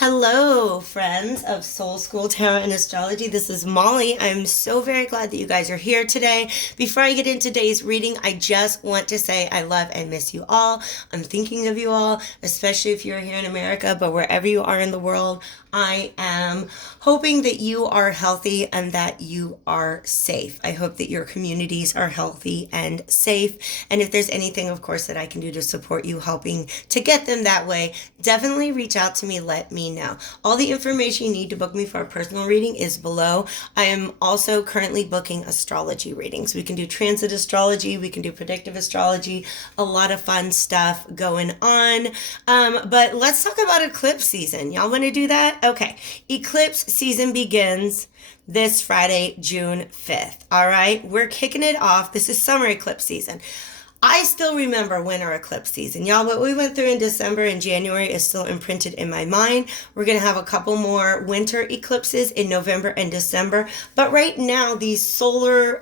Hello, friends of Soul School Tarot and Astrology. This is Molly. I'm so very glad that you guys are here today. Before I get into today's reading, I just want to say I love and miss you all. I'm thinking of you all, especially if you're here in America, but wherever you are in the world, I am hoping that you are healthy and that you are safe. I hope that your communities are healthy and safe. And if there's anything, of course, that I can do to support you, helping to get them that way, definitely reach out to me. Let me know. All the information you need to book me for a personal reading is below. I am also currently booking astrology readings. We can do transit astrology. We can do predictive astrology. A lot of fun stuff going on. But let's talk about eclipse season. Y'all want to do that? Okay. Eclipse season begins this Friday, June 5th. All right. We're kicking it off. This is summer eclipse season. I still remember winter eclipse season. Y'all, what we went through in December and January is still imprinted in my mind. We're going to have a couple more winter eclipses in November and December. But right now, these summer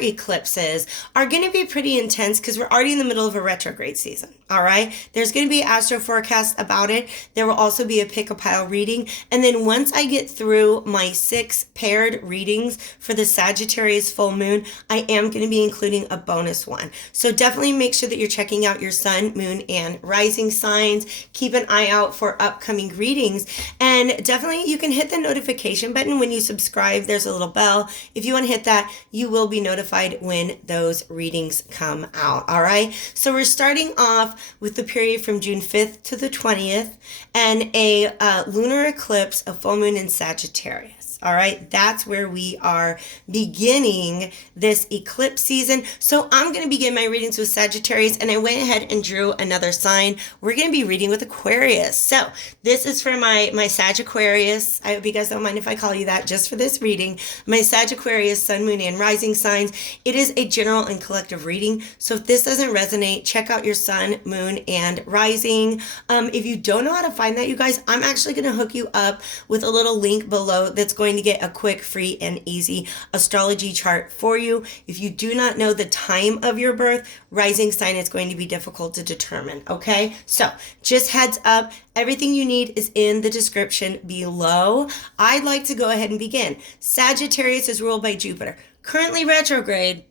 eclipses are going to be pretty intense because we're already in the middle of a retrograde season. All right. There's going to be astro forecast about it. There will also be a pick a pile reading. And then once I get through my 6 paired readings for the Sagittarius full moon, I am going to be including a bonus one. So definitely make sure that you're checking out your sun, moon, and rising signs. Keep an eye out for upcoming readings. And definitely you can hit the notification button when you subscribe. There's a little bell. If you want to hit that, you will be notified when those readings come out. All right. So we're starting off with the period from June 5th to the 20th and a lunar eclipse, a full moon in Sagittarius. All right, that's where we are beginning this eclipse season. So I'm going to begin my readings with Sagittarius, and I went ahead and drew another sign. We're going to be reading with Aquarius. So this is for my Sag Aquarius. I hope you guys don't mind if I call you that just for this reading. My Sag Aquarius, sun, moon, and rising signs. It is a general and collective reading. So if this doesn't resonate, check out your sun, moon, and rising. If you don't know how to find that, you guys, I'm actually going to hook you up with a little link below that's going to get a quick, free, and easy astrology chart for you. If you do not know the time of your birth, rising sign is going to be difficult to determine. Okay, so just heads up, everything you need is in the description below. I'd like to go ahead and begin. Sagittarius is ruled by Jupiter, currently retrograde,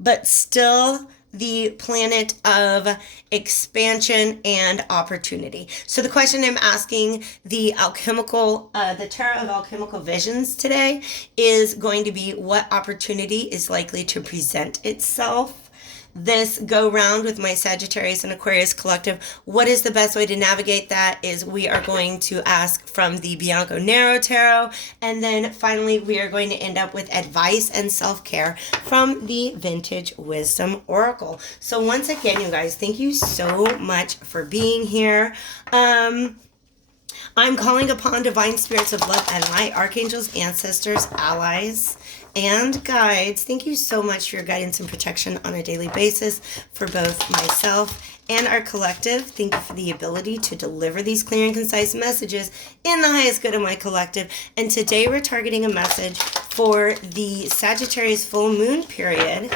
but still the planet of expansion and opportunity. So the question I'm asking the Tarot of Alchemical Visions today is going to be, what opportunity is likely to present itself this go round with my Sagittarius and Aquarius collective? What is the best way to navigate that is we are going to ask from the Bianco Nero Tarot, and then finally we are going to end up with advice and self-care from the Vintage Wisdom Oracle. So once again, you guys, thank you so much for being here. I'm calling upon divine spirits of love and light, archangels, ancestors, allies, and guides. Thank you so much for your guidance and protection on a daily basis for both myself and our collective. Thank you for the ability to deliver these clear and concise messages in the highest good of my collective. And today we're targeting a message for the Sagittarius full moon period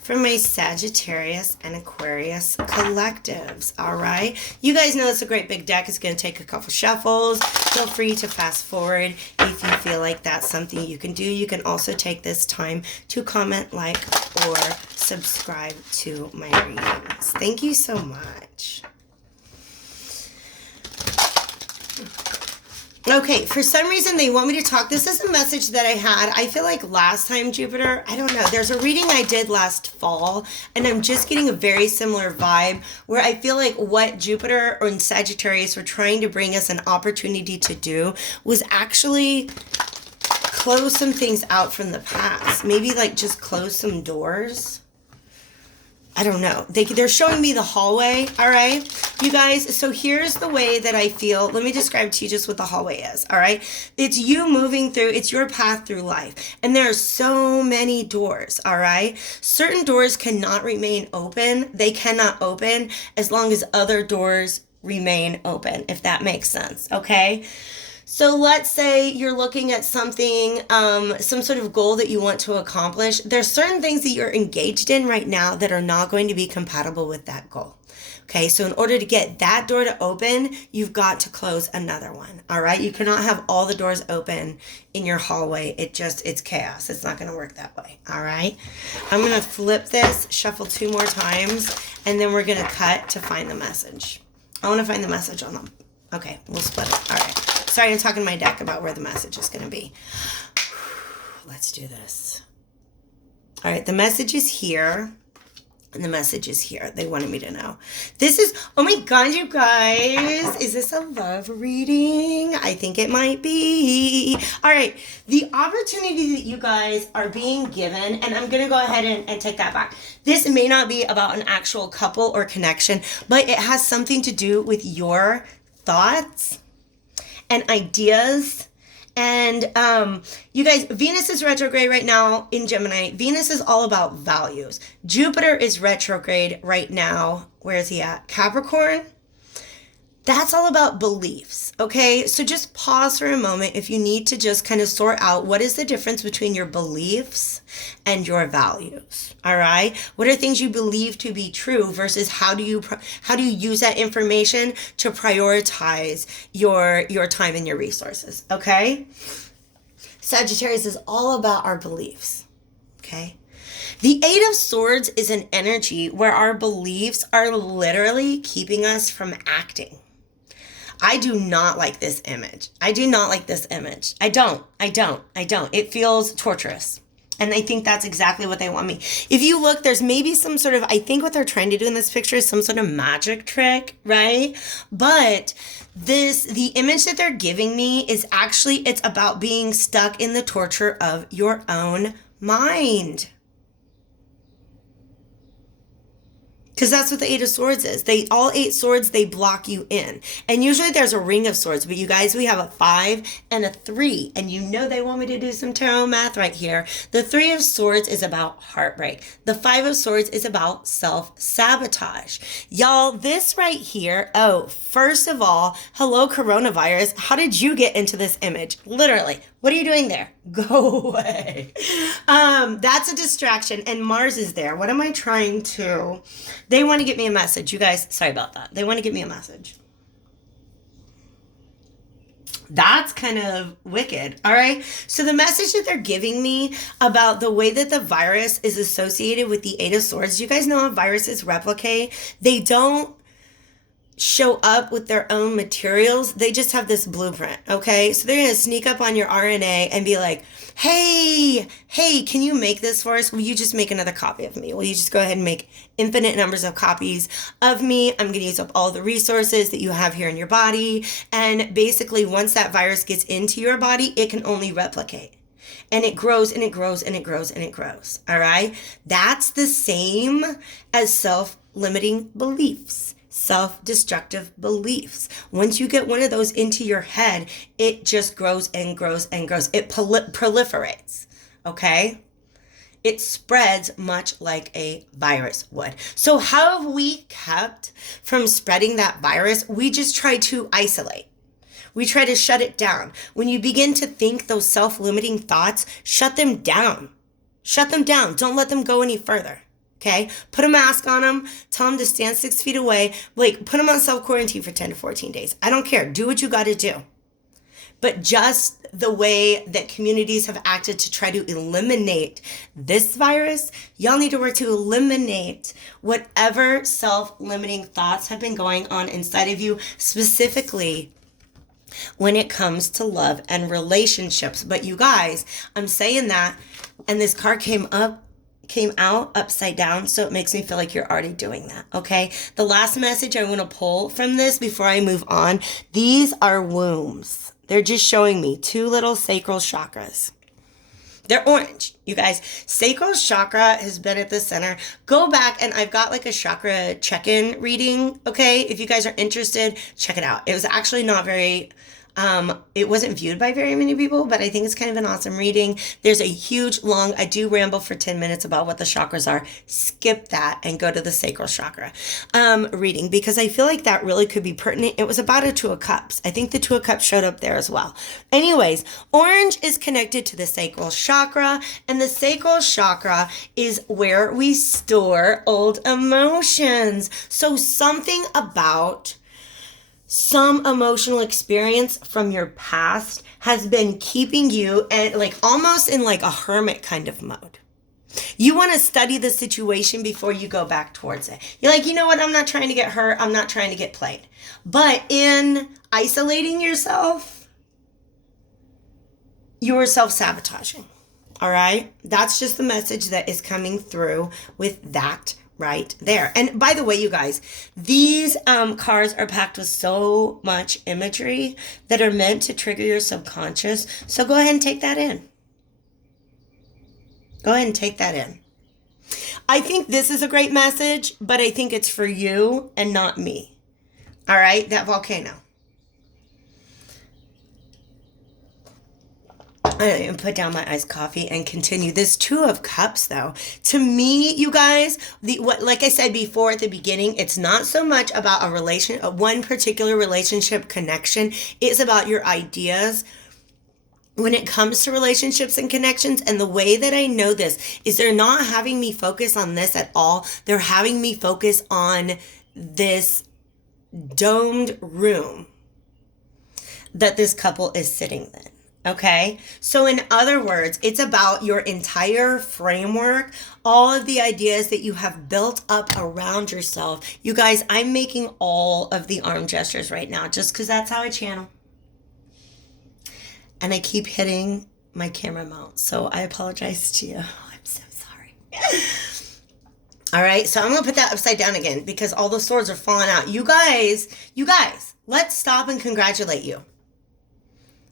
for my Sagittarius and Aquarius collectives. All right. You guys know it's a great big deck. It's going to take a couple shuffles. Feel free to fast forward if you feel like that's something you can do. You can also take this time to comment, like, or subscribe to my readings. Thank you so much. Okay, for some reason they want me to talk. This is a message that I had. I feel like last time Jupiter, I don't know, there's a reading I did last fall, and I'm just getting a very similar vibe where I feel like what Jupiter and Sagittarius were trying to bring us an opportunity to do was actually close some things out from the past. Maybe like just close some doors. I don't know. They're showing me the hallway. All right, you guys. So here's the way that I feel. Let me describe to you just what the hallway is. All right. It's you moving through, it's your path through life. And there are so many doors. All right. Certain doors cannot remain open. They cannot open as long as other doors remain open, if that makes sense. Okay. So let's say you're looking at something, some sort of goal that you want to accomplish. There's certain things that you're engaged in right now that are not going to be compatible with that goal. Okay, so in order to get that door to open, you've got to close another one. All right, you cannot have all the doors open in your hallway. It's chaos. It's not going to work that way. All right, I'm going to flip this, shuffle 2 more times, and then we're going to cut to find the message. I want to find the message on them. Okay, we'll split it. All right. Sorry, I'm talking to my deck about where the message is going to be. Let's do this. All right, the message is here. And the message is here. They wanted me to know. This is, oh my God, you guys. Is this a love reading? I think it might be. All right. The opportunity that you guys are being given, and I'm going to go ahead and take that back. This may not be about an actual couple or connection, but it has something to do with your thoughts and ideas. And you guys, Venus is retrograde right now in Gemini. Venus is all about values. Jupiter is retrograde right now. Where is he at? Capricorn. That's all about beliefs, okay? So just pause for a moment if you need to just kind of sort out what is the difference between your beliefs and your values, all right? What are things you believe to be true versus how do you use that information to prioritize your time and your resources, okay? Sagittarius is all about our beliefs, okay? The 8 of Swords is an energy where our beliefs are literally keeping us from acting. I do not like this image. I do not like this image. I don't. It feels torturous. And I think that's exactly what they want me. If you look, there's maybe some sort of, I think what they're trying to do in this picture is some sort of magic trick, right? But the image that they're giving me is actually, it's about being stuck in the torture of your own mind. Because that's what the 8 of Swords is. All 8 swords, they block you in. And usually there's a ring of swords. But you guys, we have a 5 and a 3. And you know they want me to do some tarot math right here. The 3 of Swords is about heartbreak. The 5 of Swords is about self-sabotage. Y'all, this right here. Oh, first of all, hello, coronavirus. How did you get into this image? Literally. What are you doing there? Go away. That's a distraction. And Mars is there. What am I trying to... They want to get me a message. You guys, sorry about that. They want to get me a message. That's kind of wicked. All right. So the message that they're giving me about the way that the virus is associated with the 8 of Swords, you guys know how viruses replicate. They don't show up with their own materials. They just have this blueprint. Okay. So they're going to sneak up on your RNA and be like, hey, can you make this for us? Will you just make another copy of me? Will you just go ahead and make infinite numbers of copies of me? I'm going to use up all the resources that you have here in your body. And basically, once that virus gets into your body, it can only replicate. And it grows and it grows and it grows and it grows. All right. That's the same as self-limiting beliefs. Self-destructive beliefs. Once you get one of those into your head, it just grows and grows and grows. It proliferates, okay? It spreads much like a virus would. So how have we kept from spreading that virus? We just try to isolate. We try to shut it down. When you begin to think those self-limiting thoughts, shut them down. Shut them down. Don't let them go any further. Okay, put a mask on them, tell them to stand 6 feet away, like put them on self-quarantine for 10 to 14 days. I don't care. Do what you got to do. But just the way that communities have acted to try to eliminate this virus, y'all need to work to eliminate whatever self-limiting thoughts have been going on inside of you, specifically when it comes to love and relationships. But you guys, I'm saying that, and this card came out upside down, so it makes me feel like you're already doing that, okay? The last message I want to pull from this before I move on, these are wombs. They're just showing me 2 little sacral chakras. They're orange, you guys. Sacral chakra has been at the center. Go back, and I've got like a chakra check-in reading, okay? If you guys are interested, check it out. It was actually not very It wasn't viewed by very many people, but I think it's kind of an awesome reading. There's a huge, long, I do ramble for 10 minutes about what the chakras are. Skip that and go to the sacral chakra reading, because I feel like that really could be pertinent. It was about a Two of Cups. I think the Two of Cups showed up there as well. Anyways, orange is connected to the sacral chakra, and the sacral chakra is where we store old emotions. So something about some emotional experience from your past has been keeping you and like almost in like a hermit kind of mode. You want to study the situation before you go back towards it. You're like, you know what? I'm not trying to get hurt. I'm not trying to get played. But in isolating yourself, you are self-sabotaging. All right? That's just the message that is coming through with that right there. And by the way, you guys, these cards are packed with so much imagery that are meant to trigger your subconscious. So go ahead and take that in. Go ahead and take that in. I think this is a great message, but I think it's for you and not me. All right? That volcano. I'm going to put down my iced coffee and continue. This Two of Cups, though, to me, you guys, like I said before at the beginning, it's not so much about one particular relationship connection. It's about your ideas when it comes to relationships and connections. And the way that I know this is they're not having me focus on this at all. They're having me focus on this domed room that this couple is sitting in. Okay, so in other words, it's about your entire framework, all of the ideas that you have built up around yourself. You guys, I'm making all of the arm gestures right now just because that's how I channel. And I keep hitting my camera mount, so I apologize to you. Oh, I'm so sorry. All right, so I'm going to put that upside down again because all the swords are falling out. You guys, let's stop and congratulate you.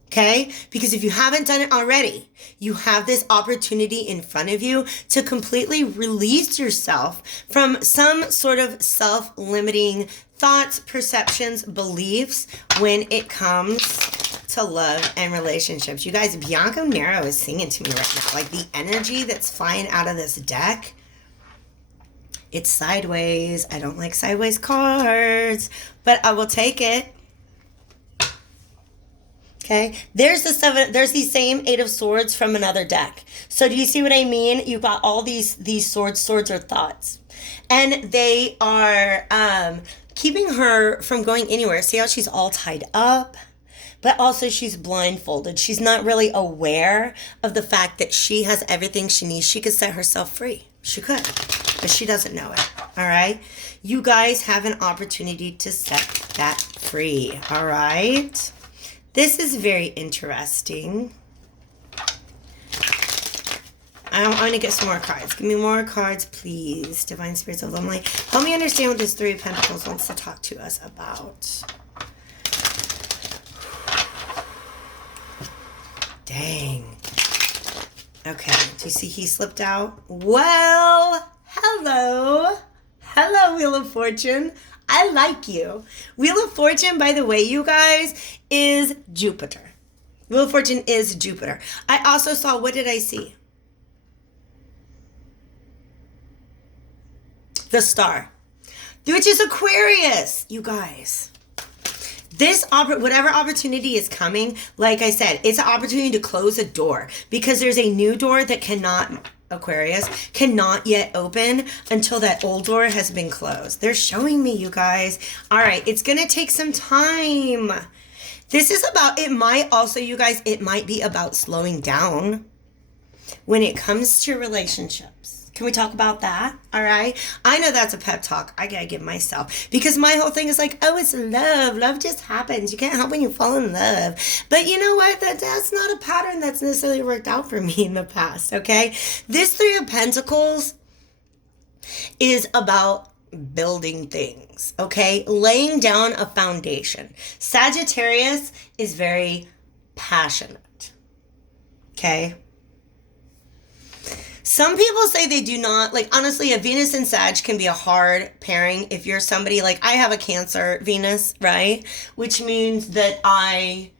Okay? Because if you haven't done it already, you have this opportunity in front of you to completely release yourself from some sort of self-limiting thoughts, perceptions, beliefs when it comes to love and relationships. You guys, Bianca Nero is singing to me right now. Like the energy that's flying out of this deck, it's sideways. I don't like sideways cards, but I will take it. Okay, there's the same Eight of Swords from another deck. So do you see what I mean? You've got all these swords are thoughts. And they are keeping her from going anywhere. See how she's all tied up? But also she's blindfolded. She's not really aware of the fact that she has everything she needs. She could set herself free. She could, but she doesn't know it. All right? You guys have an opportunity to set that free. All right? This is very interesting. I want to get some more cards. Give me more cards, please. Divine Spirits of Lonely. Help me understand what this Three of Pentacles wants to talk to us about. Dang. Okay. Do you see he slipped out? Well, hello. Hello, Wheel of Fortune. I like you. Wheel of Fortune, by the way, you guys, is Jupiter. Wheel of Fortune is Jupiter. I also saw, what did I see? The star, which is Aquarius, you guys. This, whatever opportunity is coming, like I said, it's an opportunity to close a door because there's a new door that Aquarius cannot yet open until that old door has been closed. They're showing me, you guys. All right, it's going to take some time. This is about, it might also, you guys, it might be about slowing down when it comes to relationships. Can we talk about that? All right. I know that's a pep talk. I got to give myself because my whole thing is like, oh, it's love. Love just happens. You can't help when you fall in love. But you know what? That's not a pattern that's necessarily worked out for me in the past. Okay. This Three of Pentacles is about building things. Okay. Laying down a foundation. Sagittarius is very passionate. Okay. Some people say they do not, like, honestly, a Venus and Sag can be a hard pairing if you're somebody, like, I have a Cancer Venus, right? Which means that I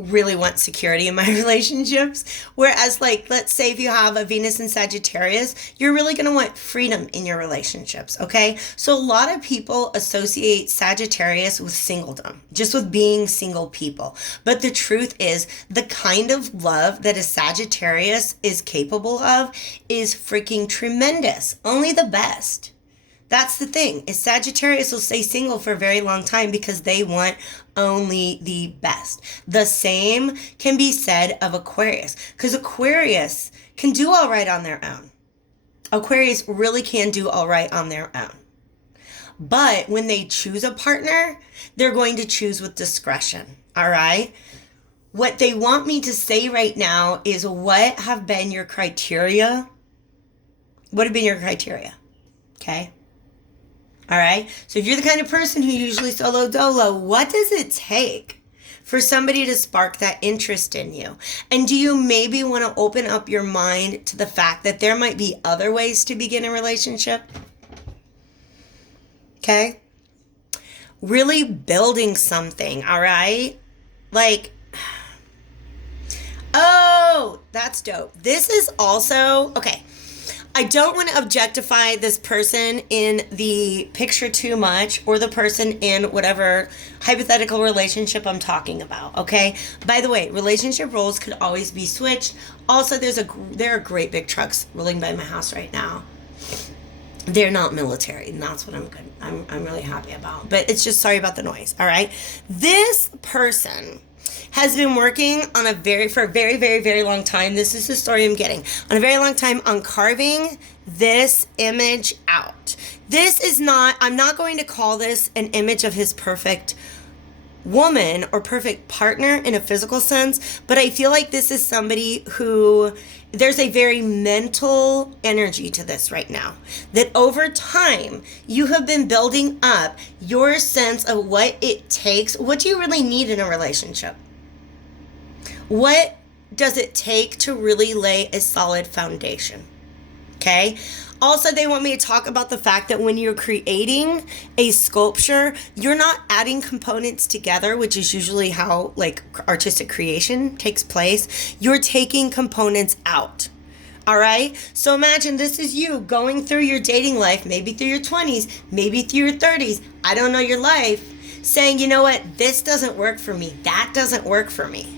really want security in my relationships. Whereas, like, let's say if you have a Venus in Sagittarius, you're really going to want freedom in your relationships, okay? So a lot of people associate Sagittarius with singledom, just with being single people. But the truth is, the kind of love that a Sagittarius is capable of is freaking tremendous. Only the best. That's the thing, is Sagittarius will stay single for a very long time because they want only the best. The same can be said of Aquarius, because Aquarius can do all right on their own. Aquarius really can do all right on their own. But when they choose a partner, they're going to choose with discretion, all right? What they want me to say right now is, what have been your criteria? What have been your criteria? Okay? All right. So if you're the kind of person who usually solo dolo, what does it take for somebody to spark that interest in you? And do you maybe want to open up your mind to the fact that there might be other ways to begin a relationship? Okay. Really building something. All right. Like, oh, that's dope. This is also, okay. I don't want to objectify this person in the picture too much, or the person in whatever hypothetical relationship I'm talking about, okay? By the way, relationship roles could always be switched. Also, there are great big trucks rolling by my house right now. They're not military, and that's what I'm really happy about. But it's just, sorry about the noise, all right? This person has been working on for a very, very, very long time. This is the story I'm getting. On a very long time on carving this image out. I'm not going to call this an image of his perfect woman or perfect partner in a physical sense, but I feel like this is somebody who, there's a very mental energy to this right now, that over time you have been building up your sense of what it takes. What do you really need in a relationship? What does it take to really lay a solid foundation? Okay. Also, they want me to talk about the fact that when you're creating a sculpture, you're not adding components together, which is usually how like artistic creation takes place. You're taking components out. All right. So imagine this is you going through your dating life, maybe through your 20s, maybe through your 30s. I don't know your life, saying, you know what? This doesn't work for me. That doesn't work for me.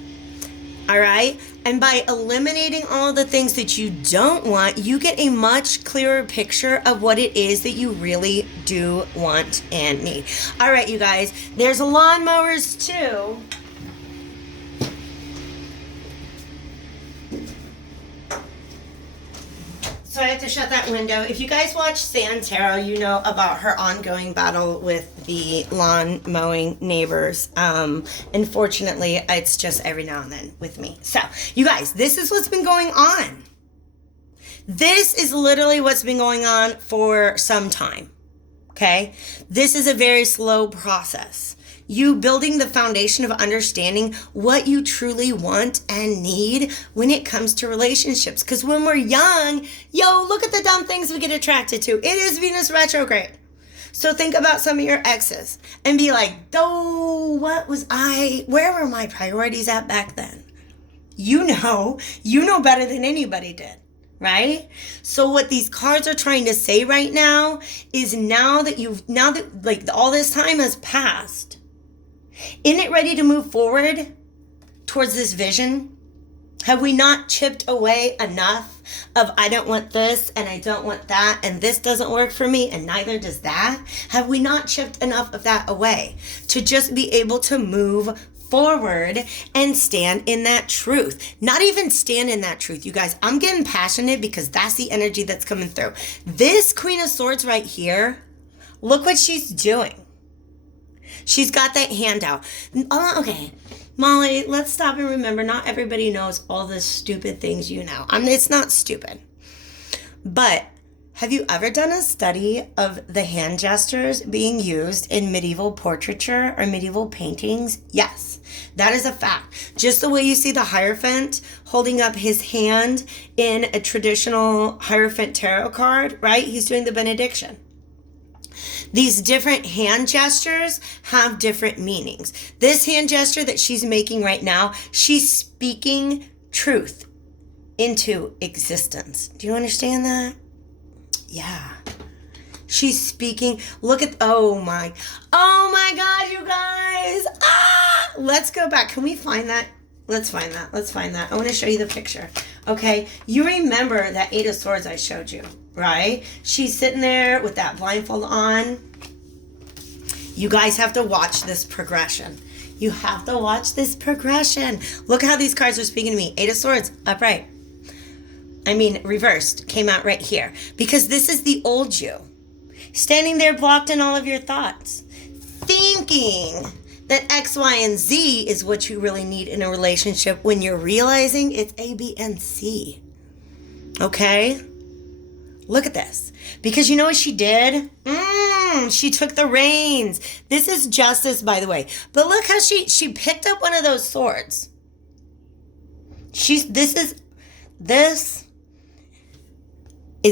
All right. And by eliminating all the things that you don't want, you get a much clearer picture of what it is that you really do want and need. All right, you guys, there's lawnmowers too. So I have to shut that window. If you guys watch Sand Tarot, you know about her ongoing battle with the lawn mowing neighbors. Unfortunately, it's just every now and then with me. So, you guys, this is what's been going on. This is literally what's been going on for some time. Okay? This is a very slow process. You building the foundation of understanding what you truly want and need when it comes to relationships. Because when we're young, look at the dumb things we get attracted to. It is Venus retrograde. So think about some of your exes and be like, where were my priorities at back then? You know better than anybody did. Right? So what these cards are trying to say right now is now that like all this time has passed, isn't it ready to move forward towards this vision? Have we not chipped away enough of I don't want this and I don't want that and this doesn't work for me and neither does that? Have we not chipped enough of that away to just be able to move forward and stand in that truth? Not even stand in that truth, you guys. I'm getting passionate because that's the energy that's coming through. This Queen of Swords right here, look what she's doing. She's got that hand out. Okay, Molly, let's stop and remember, not everybody knows all the stupid things you know. It's not stupid. But have you ever done a study of the hand gestures being used in medieval portraiture or medieval paintings? Yes, that is a fact. Just the way you see the Hierophant holding up his hand in a traditional Hierophant tarot card, right? He's doing the benediction. These different hand gestures have different meanings. This hand gesture that she's making right now, she's speaking truth into existence. Do you understand that? Yeah. She's speaking. Look at, oh my God, you guys. Let's go back. Can we find that? Let's find that. I want to show you the picture. Okay. You remember that 8 of Swords I showed you, right? She's sitting there with that blindfold on. You guys have to watch this progression. You have to watch this progression. Look how these cards are speaking to me. 8 of Swords, upright. I mean, reversed, came out right here. Because this is the old you. Standing there blocked in all of your thoughts. Thinking that X, Y, and Z is what you really need in a relationship when you're realizing it's A, B, and C. Okay? Look at this. Because you know what she did? She took the reins. This is justice, by the way. But look how she picked up one of those swords. This is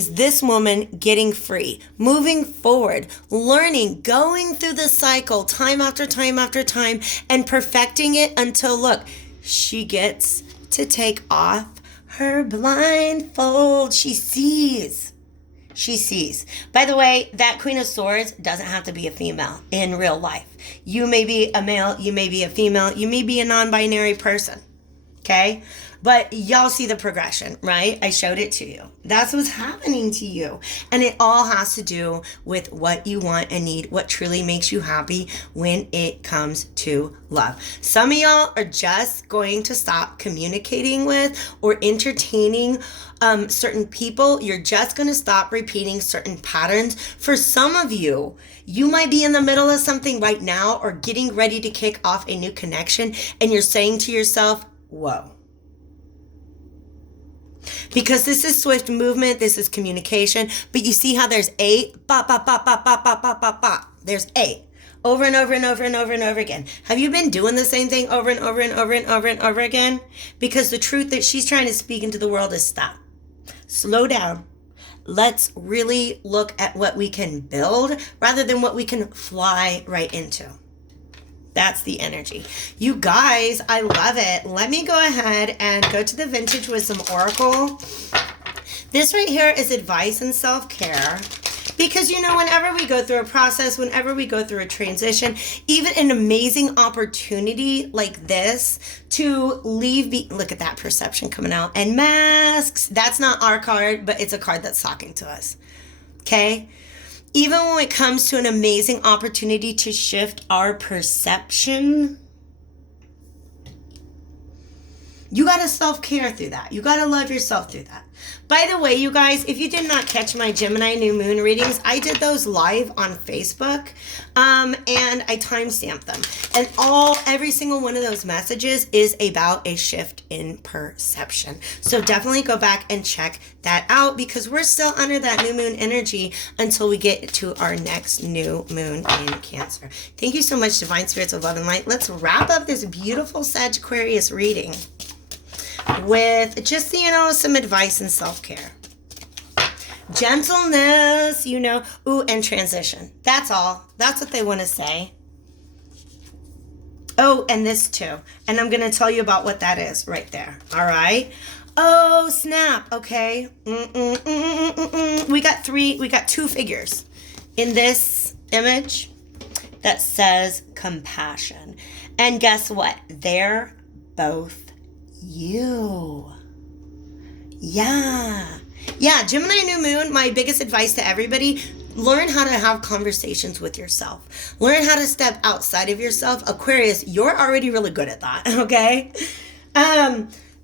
this woman getting free, moving forward, learning, going through the cycle time after time after time, and perfecting it until, look, she gets to take off her blindfold. She sees. By the way, that Queen of Swords doesn't have to be a female in real life. You may be a male, you may be a female, you may be a non-binary person, okay? But y'all see the progression, right? I showed it to you. That's what's happening to you. And it all has to do with what you want and need, what truly makes you happy when it comes to love. Some of y'all are just going to stop communicating with or entertaining certain people. You're just going to stop repeating certain patterns. For some of you, you might be in the middle of something right now or getting ready to kick off a new connection. And you're saying to yourself, whoa. Because this is swift movement, this is communication, but you see how there's 8, there's 8, over and over and over and over and over again. Have you been doing the same thing over and over and over and over and over again? Because the truth that she's trying to speak into the world is stop. Slow down. Let's really look at what we can build rather than what we can fly right into. That's the energy. You guys, I love it. Let me go ahead and go to the Vintage Wisdom Oracle. This right here is advice and self-care. Because, you know, whenever we go through a process, whenever we go through a transition, even an amazing opportunity like this to leave, look at that perception coming out. And masks, that's not our card, but it's a card that's talking to us. Okay? Even when it comes to an amazing opportunity to shift our perception, you got to self-care through that. You got to love yourself through that. By the way, you guys, if you did not catch my Gemini New Moon readings, I did those live on Facebook, and I timestamped them. And every single one of those messages is about a shift in perception. So definitely go back and check that out because we're still under that new moon energy until we get to our next new moon in Cancer. Thank you so much, Divine Spirits of Love and Light. Let's wrap up this beautiful Sagittarius reading with just, you know, some advice and self-care. Gentleness, you know, and transition. That's all. That's what they want to say. Oh, and this too. And I'm going to tell you about what that is right there. All right. Oh, snap. Okay. We got 2 figures in this image that says compassion. And guess what? They're both you. Yeah, Gemini New Moon, my biggest advice to everybody, learn how to have conversations with yourself. Learn how to step outside of yourself. Aquarius, you're already really good at that, okay?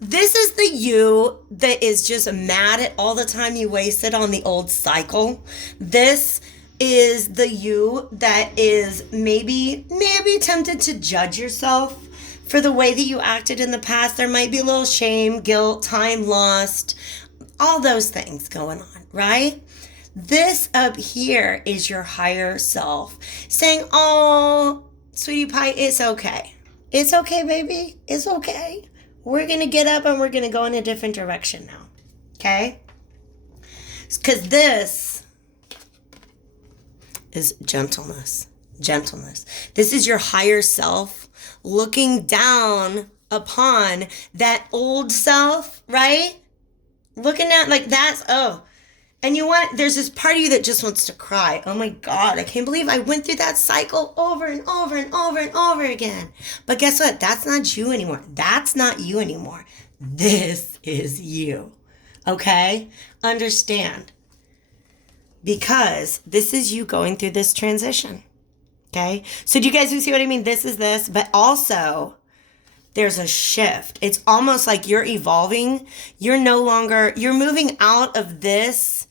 This is the you that is just mad at all the time you wasted on the old cycle. This is the you that is maybe tempted to judge yourself for the way that you acted in the past. There might be a little shame, guilt, time lost, all those things going on, right? This up here is your higher self saying, oh, sweetie pie, it's okay. It's okay, baby. It's okay. We're going to get up and we're going to go in a different direction now, okay? Because this is gentleness. Gentleness. This is your higher self looking down upon that old self, right? Looking at like that's, oh. And you want, there's this part of you that just wants to cry. Oh my God, I can't believe I went through that cycle over and over and over and over again. But guess what? That's not you anymore. That's not you anymore. This is you. Okay? Understand. Because this is you going through this transition. Okay? So do you guys see what I mean? This is this, but also there's a shift. It's almost like you're evolving. You're moving out of this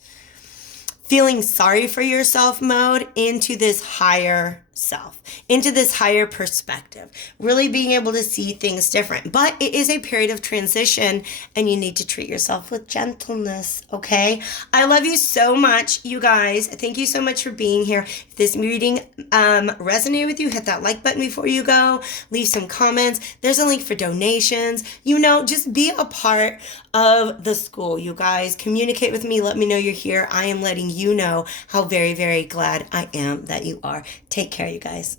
feeling sorry for yourself mode into this higher self, into this higher perspective, really being able to see things different. But it is a period of transition and you need to treat yourself with gentleness, okay? I love you so much, you guys. Thank you so much for being here. If this reading resonated with you, hit that like button before you go. Leave some comments. There's a link for donations. Just be a part of the school, you guys. Communicate with me. Let me know you're here. I am letting you know how very, very glad I am that you are. Take care, you guys.